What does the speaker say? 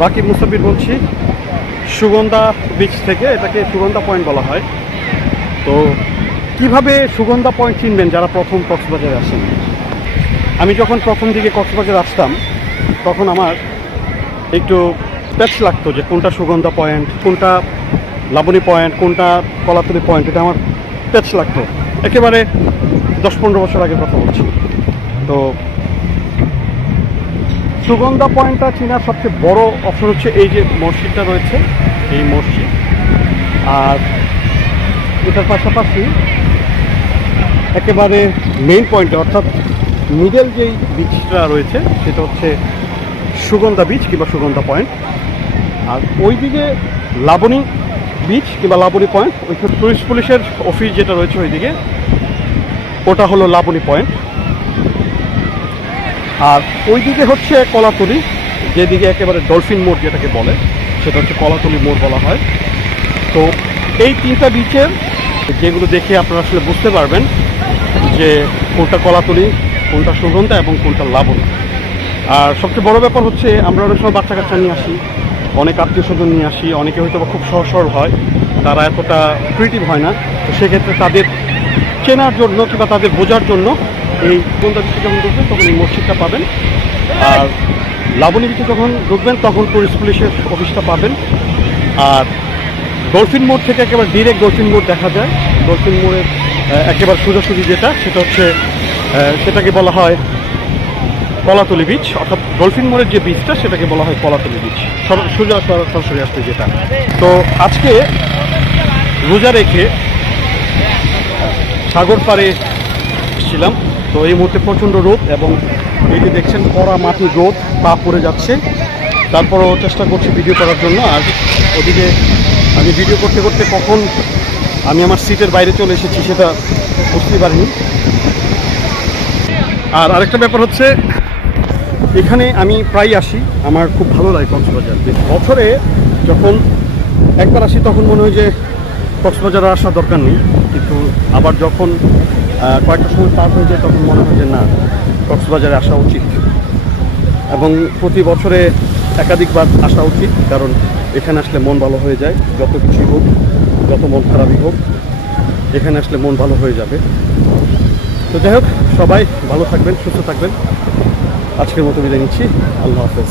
রাকিব মুসাফির বলছি সুগন্ধা বিচ থেকে। এটাকে সুগন্ধা পয়েন্ট বলা হয়। তো কিভাবে সুগন্ধা পয়েন্ট চিনবেন যারা প্রথম কক্সবাজারে আসেন? আমি যখন প্রথম দিকে কক্সবাজার আসতাম তখন আমার একটু প্যাচ লাগতো যে কোনটা সুগন্ধা পয়েন্ট, কোনটা লাবণী পয়েন্ট, কোনটা কলাতলি পয়েন্ট। এটা আমার প্যাচ লাগতো একেবারে 10-15 বছর আগের কথা বলছি। তো সুগন্ধা পয়েন্টটা চেনার সবচেয়ে বড় অপশন হচ্ছে এই যে মসজিদটা রয়েছে, এই মসজিদ। আর এটার পাশাপাশি একেবারে মেইন পয়েন্টে অর্থাৎ মিডল যেই বিচটা রয়েছে সেটা হচ্ছে সুগন্ধা বিচ কিংবা সুগন্ধা পয়েন্ট। আর ওইদিকে লাবণী বিচ কিংবা লাবণী পয়েন্ট, ওই টুরিস্ট পুলিশের অফিস যেটা রয়েছে ওইদিকে, ওটা হলো লাবণী পয়েন্ট। আর ওইদিকে হচ্ছে কলাতলি, যেদিকে একেবারে ডলফিন মোড় যেটাকে বলে সেটা হচ্ছে কলাতলি মোড় বলা হয়। তো এই তিনটা বিচের যেগুলো দেখে আপনারা আসলে বুঝতে পারবেন যে কোনটা কলাতলি, কোনটা সুগন্ধা এবং কোনটা লাবণী। আর সবচেয়ে বড় ব্যাপার হচ্ছে আমরা অনেক সময় বাচ্চা কাচ্চা নিয়ে আসি, অনেক আত্মীয় স্বজন নিয়ে আসি, অনেকে হয়তো খুব সহজ সরল হয়, তারা এতটা ক্রিয়েটিভ হয় না। তো সেক্ষেত্রে তাদের চেনার জন্য কিংবা তাদের বোঝার জন্য এই সুগন্ধা বিচে যখন ঢুকবেন তখন এই মসজিদটা পাবেন, আর লাবণী বিচে যখন ঢুকবেন তখন টুরিস্ট পুলিশের অফিসটা পাবেন। আর ডলফিন মোড় থেকে একেবারে ডিরেক্ট ডলফিন মোড় দেখা যায়। ডলফিন মোড়ের একেবারে সোজাসুজি যেটা সেটা হচ্ছে সেটাকে বলা হয় কলাতলি বিচ, অর্থাৎ ডলফিন মোড়ের যে বিচটা সেটাকে বলা হয় কলাতলি বিচ, সোজা সরাসরি আসতে যেটা। তো আজকে রোজা রেখে সাগর পাড়ে ছিলাম। তো এই মুহূর্তে প্রচণ্ড রোদ এবং এই যে দেখছেন কড়া মাটির রোদ, পা পড়ে যাচ্ছে। তারপরও চেষ্টা করছি ভিডিও করার জন্য। আর ওদিকে আমি ভিডিও করতে করতে কখন আমি আমার সিটের বাইরে চলে এসেছি সেটা বুঝতেই পারিনি। আর আরেকটা ব্যাপার হচ্ছে এখানে আমি প্রায় আসি, আমার খুব ভালো লাগে কক্সবাজার। বছরে যখন একবার আসি তখন মনে হয় যে কক্সবাজারে আসার দরকার নেই, কিন্তু আবার যখন কয়েকটা সময় পার হয়ে যায় তখন মনে হয় যে না, কক্সবাজারে আসা উচিত। এবং প্রতি বছরে একাধিকবার আসা উচিত, কারণ এখানে আসলে মন ভালো হয়ে যায়। যত কিছুই হোক, যত মন খারাপই হোক, এখানে আসলে মন ভালো হয়ে যাবে। তো যাই হোক, সবাই ভালো থাকবেন, সুস্থ থাকবেন। আজকের মতো বিদায় নিচ্ছি। আল্লাহ হাফেজ।